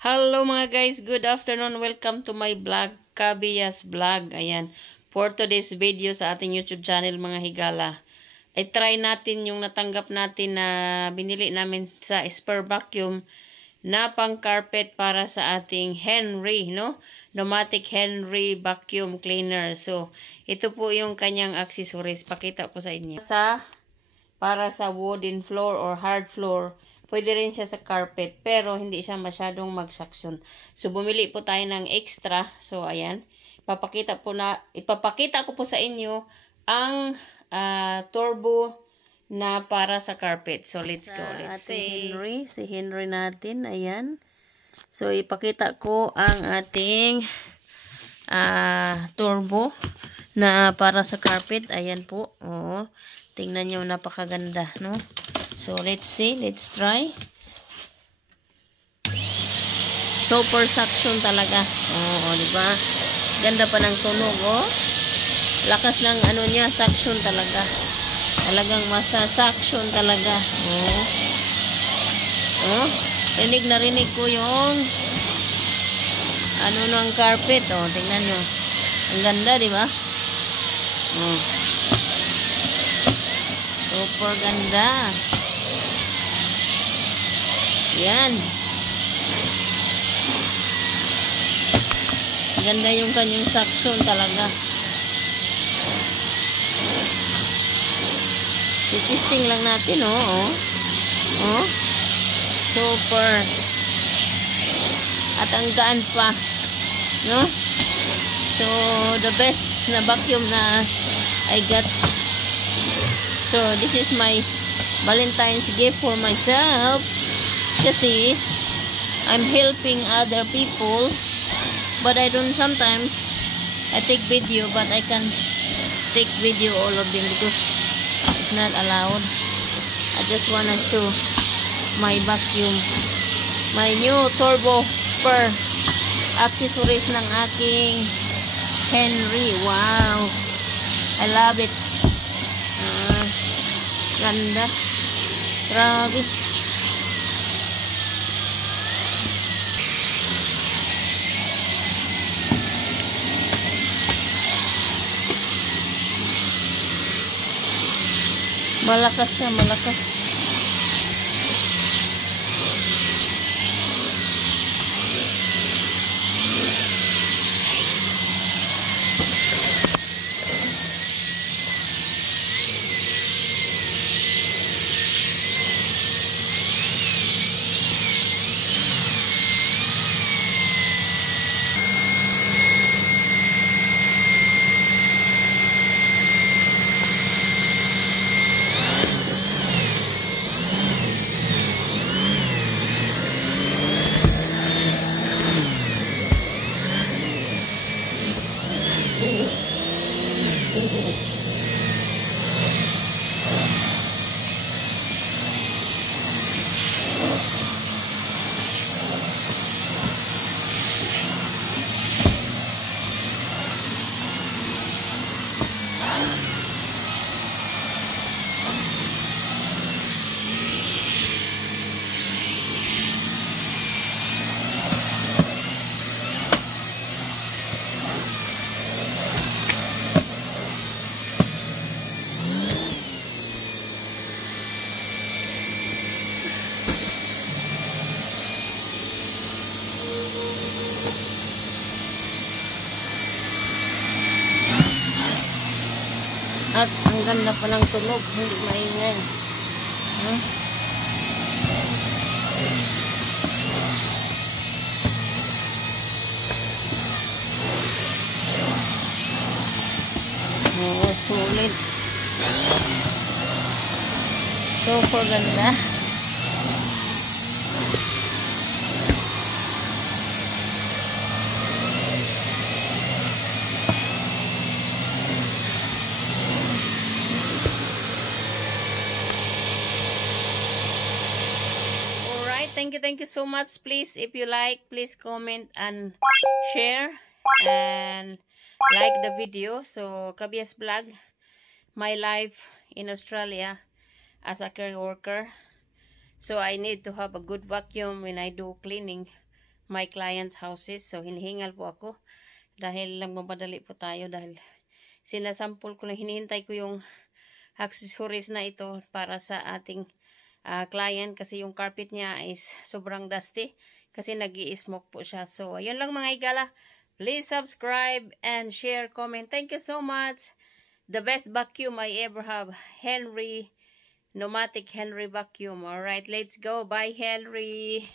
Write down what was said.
Hello mga guys, good afternoon. Welcome to my vlog, Kabiya's Vlog. Ayan, for today's video sa ating YouTube channel mga higala. Ay try natin yung natanggap natin na binili namin sa spare vacuum na pang carpet para sa ating Henry, no? Pneumatic Henry vacuum cleaner. So, ito po yung kanyang accessories. Pakita ko sa inyo. Para sa wooden floor or hard floor, pwede rin siya sa carpet, pero hindi siya masyadong mag-suction. So, bumili po tayo ng extra. So, ayan. Ipapakita ko po sa inyo ang turbo na para sa carpet. So, let's go. Let's see. Si Henry natin. Ayan. So, ipakita ko ang ating turbo na para sa carpet. Ayan po. Oo. Tingnan nyo, napakaganda, no? So, let's see. Let's try. Super suction talaga. Oo, diba? Ganda pa ng tunog, oh. Lakas ng ano niya, suction talaga. Talagang masa-suction talaga. Oh. Oh. Rinig na rinig ko yung ano ng carpet. Oh, tingnan nyo. Ang ganda, diba? Oh. Super ganda. Yan. Ganda yung kanyang suction talaga. Testing lang natin, oh. Oh. Super. At ang gaan pa. No? So, the best na vacuum na I got. So, this is my Valentine's gift for myself. Kasi, I'm helping other people. But I don't sometimes, I take video, but I can take video all of them because it's not allowed. I just wanna show my vacuum. My new turbo spur accessories ng aking Henry. Wow! I love it. Ganda. Grabe. Malakas siya, malakas. At ang ganda pa ng tunog, hindi maingay. Huh? Oh, solid. Super ganda. Thank you so much. Please, if you like, please comment and share and like the video. So, Kabiya's Vlog, my life in Australia as a care worker. So, I need to have a good vacuum when I do cleaning my client's houses. So, hinihingal po ako dahil lang mamadali po tayo dahil sinasample ko lang, hinihintay ko yung accessories na ito para sa ating client kasi yung carpet niya is sobrang dusty kasi nag-i-smoke po siya. So, ayun lang mga higala. Please subscribe and share, comment. Thank you so much. The best vacuum I ever have. Henry, Pneumatic Henry vacuum. Alright, let's go. Bye, Henry.